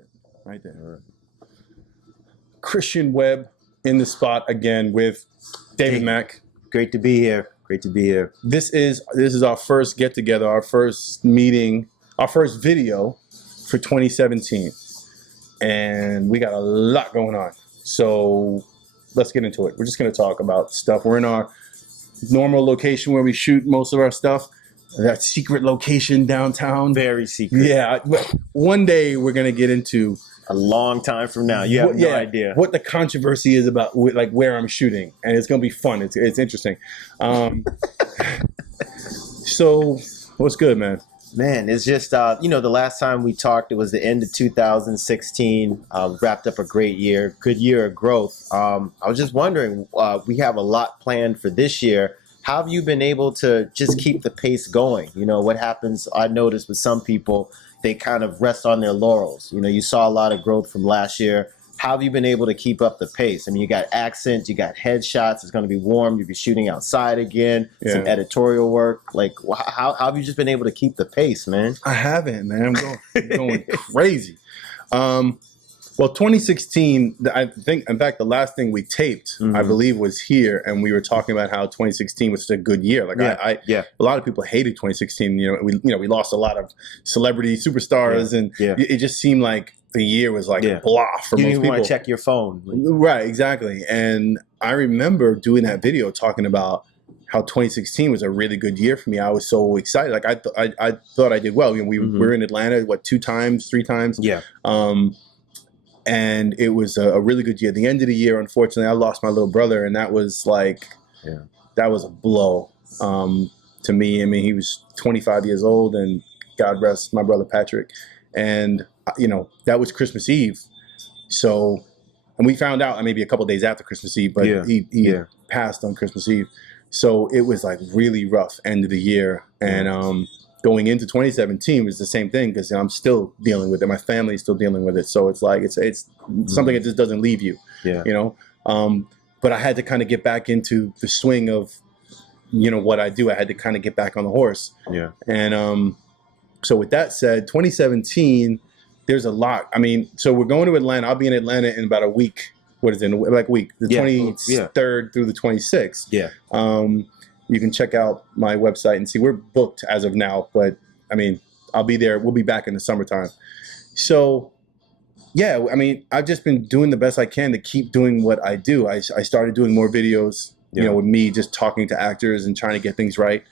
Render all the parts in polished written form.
bit. Right there. All right. Christian Webb in the spot again with David Mack. Great to be here. Great to be here. This is our first get together, our first meeting, our first video for 2017, and we got a lot going on. So let's get into it. We're just going to talk about stuff. We're in our normal location where we shoot most of our stuff. That secret location downtown. Very secret. Yeah. One day we're going to get into a long time from now. You have no idea what the controversy is about, like where I'm shooting, and it's going to be fun. It's interesting. So what's good, man? Man, it's just, the last time we talked, it was the end of 2016, wrapped up a great year, good year of growth. I was just wondering, we have a lot planned for this year. How have you been able to just keep the pace going? You know, what happens, I noticed with some people, they kind of rest on their laurels. You know, you saw a lot of growth from last year. How have you been able to keep up the pace? I mean, you got accents, you got headshots. It's going to be warm. You'll be shooting outside again. Yeah. Some editorial work. Like, how have you just been able to keep the pace, man? I haven't, man. I'm going crazy. Well, 2016, I think, in fact, the last thing we taped, I believe, was here, and we were talking about how 2016 was such a good year. Like, a lot of people hated 2016. We lost a lot of celebrity superstars, and it just seemed like the year was like a blah for most people. You didn't even want to check your phone. Right, exactly. And I remember doing that video talking about how 2016 was a really good year for me. I was so excited. Like, I thought I did well. We were in Atlanta, 3 times? Yeah. And it was a really good year. The end of the year, unfortunately, I lost my little brother, and that was like, that was a blow to me. I mean, he was 25 years old, and God rest my brother Patrick. And, that was Christmas Eve. So, and we found out maybe a couple days after Christmas Eve, but he passed on Christmas Eve. So it was like really rough end of the year. And going into 2017 was the same thing, because I'm still dealing with it. My family's still dealing with it. So it's like, it's something that just doesn't leave you, but I had to kind of get back into the swing of, what I do. I had to kind of get back on the horse. Yeah. And so with that said, 2017, there's a lot. I mean, so we're going to Atlanta. I'll be in Atlanta in about a week. What is it? Like a week, the 23rd through the 26th. Yeah. You can check out my website and see we're booked as of now, but I mean, I'll be there. We'll be back in the summertime. So yeah, I mean, I've just been doing the best I can to keep doing what I do. I started doing more videos, with me just talking to actors and trying to get things right,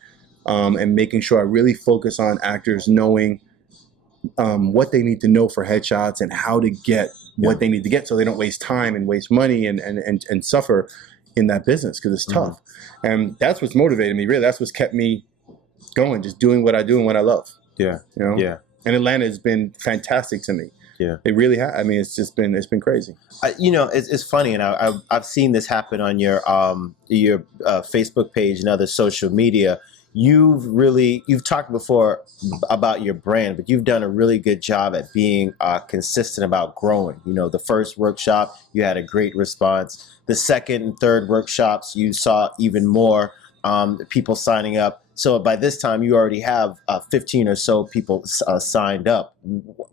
and making sure I really focus on actors knowing what they need to know for headshots and how to get what they need to get, so they don't waste time and waste money and suffer in that business, because it's tough. And that's what's motivated me, really. That's what's kept me going, just doing what I do and what I love. Yeah. Yeah. And Atlanta has been fantastic to me. Yeah. It really has. I mean, it's been crazy. It's funny, and I've seen this happen on your Facebook page and other social media. You've talked before about your brand, but you've done a really good job at being consistent about growing. The first workshop, you had a great response. The second and third workshops, you saw even more people signing up. So by this time, you already have 15 or so people signed up.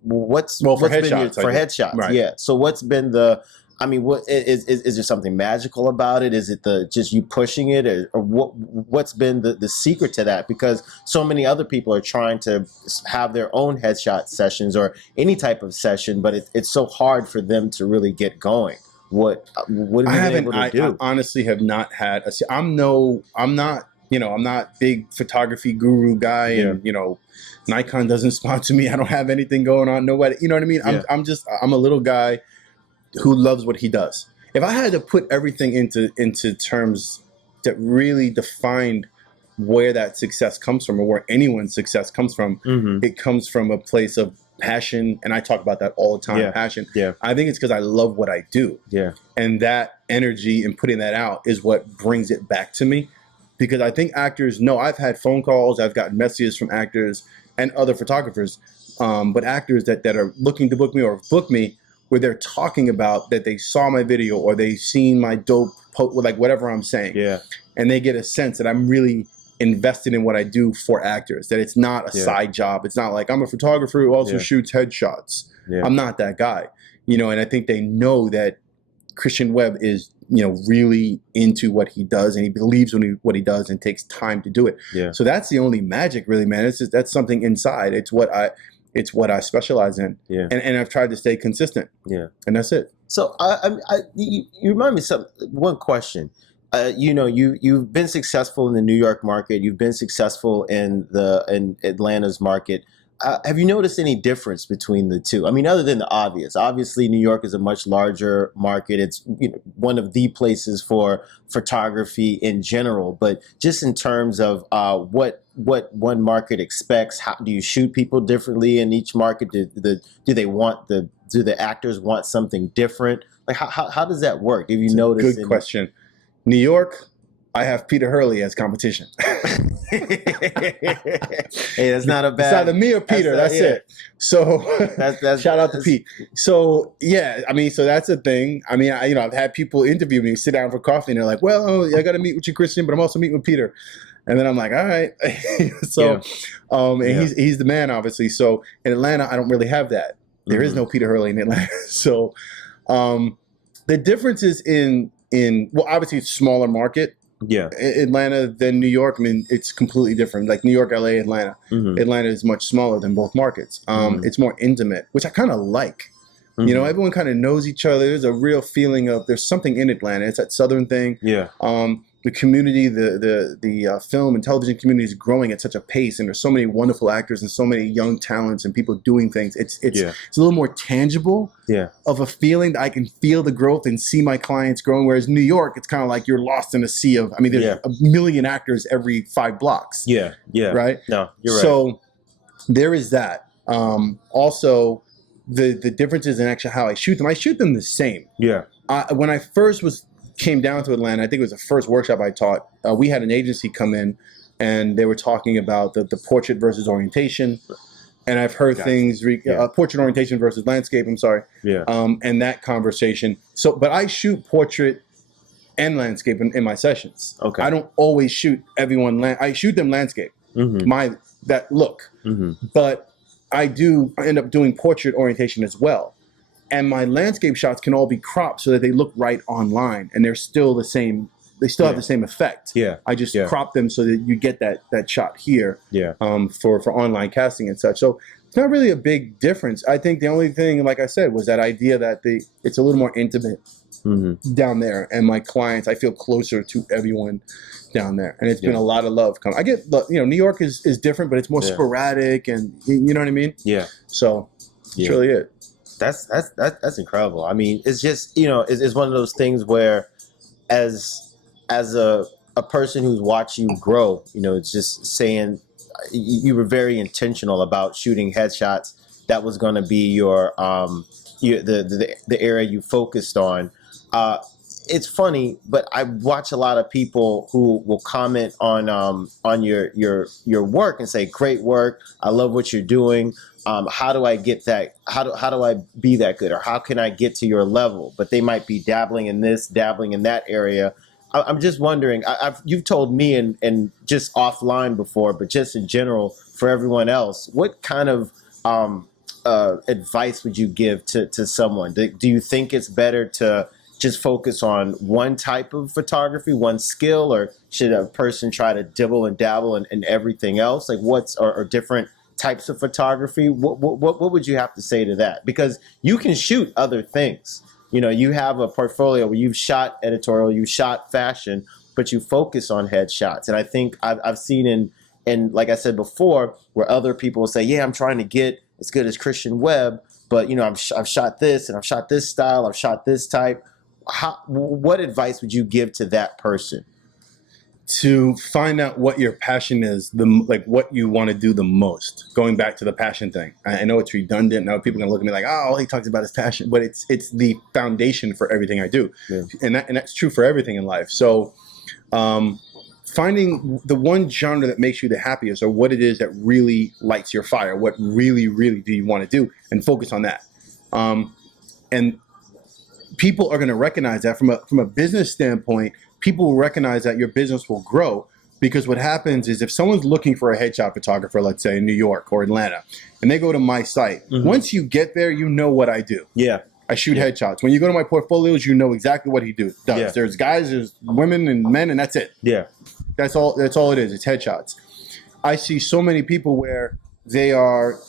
For headshots, right. Yeah. So what's been what is there something magical about it? Is it just you pushing it, or what's been the secret to that? Because so many other people are trying to have their own headshot sessions or any type of session, but it's so hard for them to really get going. What have you been able to do? I honestly have not had. I'm not big photography guru guy, and Nikon doesn't sponsor me. I don't have anything going on. Nobody, you know what I mean? Yeah. I'm a little guy who loves what he does. If I had to put everything into terms that really defined where that success comes from, or where anyone's success comes from, it comes from a place of passion. And I talk about that all the time, passion. Yeah. I think it's because I love what I do. Yeah. And that energy and putting that out is what brings it back to me. Because I think actors know, I've had phone calls, I've gotten messages from actors and other photographers, but actors that are looking to book me or book me, where they're talking about that they saw my video or they've seen my dope like whatever I'm saying. Yeah. And they get a sense that I'm really invested in what I do for actors, that it's not a side job. It's not like I'm a photographer who also shoots headshots. I'm not that guy, and I think they know that Christian Webb is, really into what he does, and he believes in what he does and takes time to do it. Yeah. So that's the only magic, really, man. That's something inside. It's what I specialize in. Yeah. And I've tried to stay consistent. Yeah. And that's it. So you remind me of one question. You've been successful in the New York market. You've been successful in Atlanta's market. Have you noticed any difference between the two? I mean, other than the obvious. Obviously, New York is a much larger market. It's one of the places for photography in general. But just in terms of what one market expects, how do you shoot people differently in each market? Do the actors want something different? Like how does that work? Have you noticed? Good question. New York, I have Peter Hurley as competition. Hey, that's not a bad. It's either me or Peter. That's it. So that's shout out to Pete. So yeah, I mean, so that's a thing. I mean, I've had people interview me, sit down for coffee, and they're like, "Well, I got to meet with you, Christian, but I'm also meeting with Peter." And then I'm like, "All right." So, he's the man, obviously. So in Atlanta, I don't really have that. There is no Peter Hurley in Atlanta. So the difference is in well, obviously it's a smaller market. Yeah. Atlanta than New York. I mean, it's completely different. Like New York, LA, Atlanta. Atlanta is much smaller than both markets. It's more intimate, which I kind of like. Everyone kind of knows each other. There's a real feeling of there's something in Atlanta. It's that Southern thing. Yeah. The community, the film and television community is growing at such a pace, and there's so many wonderful actors and so many young talents and people doing things. It's a little more tangible of a feeling that I can feel the growth and see my clients growing. Whereas New York, it's kind of like you're lost in a sea of. I mean, there's a million actors every 5 blocks. Yeah. Right. No, you're right. So there is that. Also, the differences in actually how I shoot them. I shoot them the same. Yeah. When I first came down to Atlanta, I think it was the first workshop I taught. We had an agency come in, and they were talking about the portrait versus orientation. And I've heard things, portrait orientation versus landscape, I'm sorry. Yeah. And that conversation. So, but I shoot portrait and landscape in my sessions. Okay. I don't always shoot everyone. I shoot them landscape, that look. But I end up doing portrait orientation as well. And my landscape shots can all be cropped so that they look right online, and they're still the same. They still have the same effect. Yeah. I just crop them so that you get that shot here. Yeah. For online casting and such. So it's not really a big difference. I think the only thing, like I said, was that idea that it's a little more intimate down there, and my clients, I feel closer to everyone down there, and it's been a lot of love coming. I get, New York is different, but it's more sporadic, and you know what I mean. Yeah. So that's really it. That's incredible. I mean, it's just it's one of those things where, as a person who's watched you grow, it's just saying you were very intentional about shooting headshots. That was going to be your the area you focused on. It's funny, but I watch a lot of people who will comment on your work and say, "Great work! I love what you're doing. How do I get that? How do I be that good? Or how can I get to your level?" But they might be dabbling in this, dabbling in that area. I'm just wondering. You've told me and just offline before, but just in general for everyone else, what kind of advice would you give to someone? Do you think it's better to just focus on one type of photography, one skill, or should a person try to dibble and dabble in everything else? Like or different types of photography? What would you have to say to that? Because you can shoot other things. You have a portfolio where you've shot editorial, you shot fashion, but you focus on headshots. And I think I've seen in like I said before, where other people will say, "Yeah, I'm trying to get as good as Christian Webb, but I've shot this and I've shot this style, I've shot this type." What advice would you give to that person? To find out what your passion is, what you want to do the most. Going back to the passion thing, I know it's redundant. Now people are gonna look at me like, "Oh, all he talks about is passion," but it's the foundation for everything I do, and that's true for everything in life. So, finding the one genre that makes you the happiest, or what it is that really lights your fire, what really, really do you want to do, and focus on that. And people are going to recognize that from a business standpoint. People will recognize that your business will grow Because what happens is if someone's looking for a headshot photographer, let's say in New York or Atlanta, and they go to my site, once you get there, you know what I do. Yeah. I shoot headshots. When you go to my portfolios, you know exactly what he does. Yeah. There's guys, there's women and men, and that's it. Yeah. That's all it is. It's headshots. I see so many people where they are,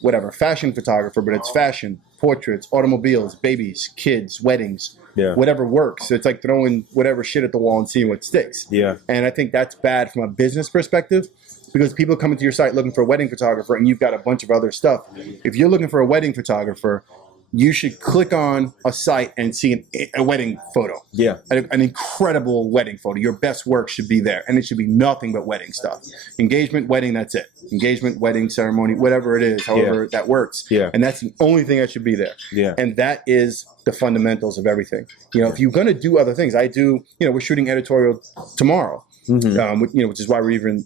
whatever, fashion photographer, but it's fashion, portraits, automobiles, babies, kids, weddings. Yeah. Whatever works. It's like throwing whatever shit at the wall and seeing what sticks. Yeah. And I think that's bad from a business perspective because people come into your site looking for a wedding photographer and you've got a bunch of other stuff. If you're looking for a wedding photographer, you should click on a site and see a wedding photo. Yeah. An incredible wedding photo. Your best work should be there. And it should be nothing but wedding stuff. Engagement, wedding, that's it. Engagement, wedding, ceremony, whatever it is, however that works. Yeah. And that's the only thing that should be there. Yeah. And that is the fundamentals of everything. If you're going to do other things, we're shooting editorial tomorrow. Which is why we're even,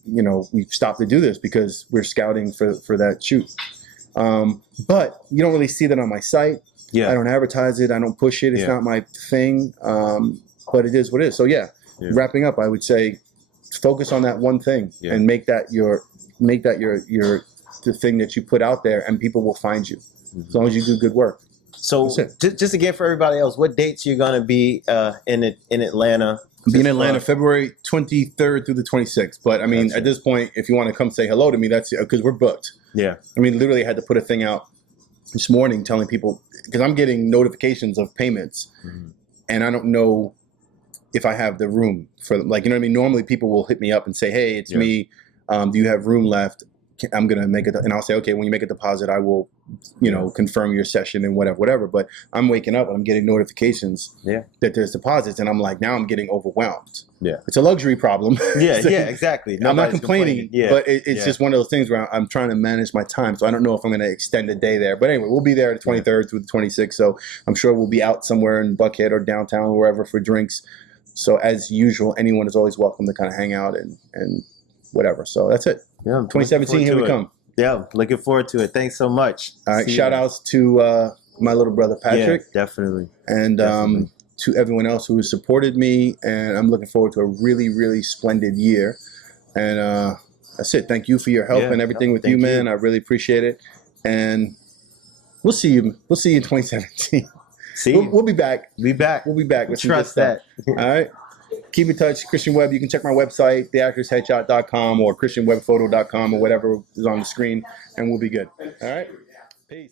we've stopped to do this because we're scouting for that shoot. But you don't really see that on my site. Yeah. I don't advertise it. I don't push it. It's not my thing. But it is what it is. So wrapping up, I would say focus on that one thing and make that the thing that you put out there, and people will find you as long as you do good work. So just again for everybody else, what dates you're going to be in Atlanta? Be in Atlanta February 23rd through the 26th. But I mean, at this point, if you want to come say hello to me, that's because we're booked. Yeah. I mean, literally had to put a thing out this morning telling people, because I'm getting notifications of payments and I don't know if I have the room for them. Like, you know what I mean? Normally people will hit me up and say, hey, it's me. Do you have room left? I'm going to make it. And I'll say, okay, when you make a deposit, I will, confirm your session and whatever. But I'm waking up and I'm getting notifications that there's deposits. And I'm like, now I'm getting overwhelmed. Yeah. It's a luxury problem. Yeah, exactly. I'm not complaining, but it's just one of those things where I'm trying to manage my time. So I don't know if I'm going to extend a day there. But anyway, we'll be there the 23rd through the 26th. So I'm sure we'll be out somewhere in Buckhead or downtown or wherever for drinks. So as usual, anyone is always welcome to kind of hang out and whatever. So that's it. Yeah, 2017, here we come. Yeah, looking forward to it. Thanks so much. All right, shout outs to my little brother Patrick. Yeah, definitely. And to everyone else who has supported me. And I'm looking forward to a really, really splendid year. And that's it. Thank you for your help and everything with you, man. I really appreciate it. And we'll see you. We'll see you in 2017. We'll be back. We'll be back. With trust that. All right. Keep in touch, Christian Webb. You can check my website, theactorsheadshot.com or christianwebphoto.com or whatever is on the screen, and we'll be good. All right? Peace.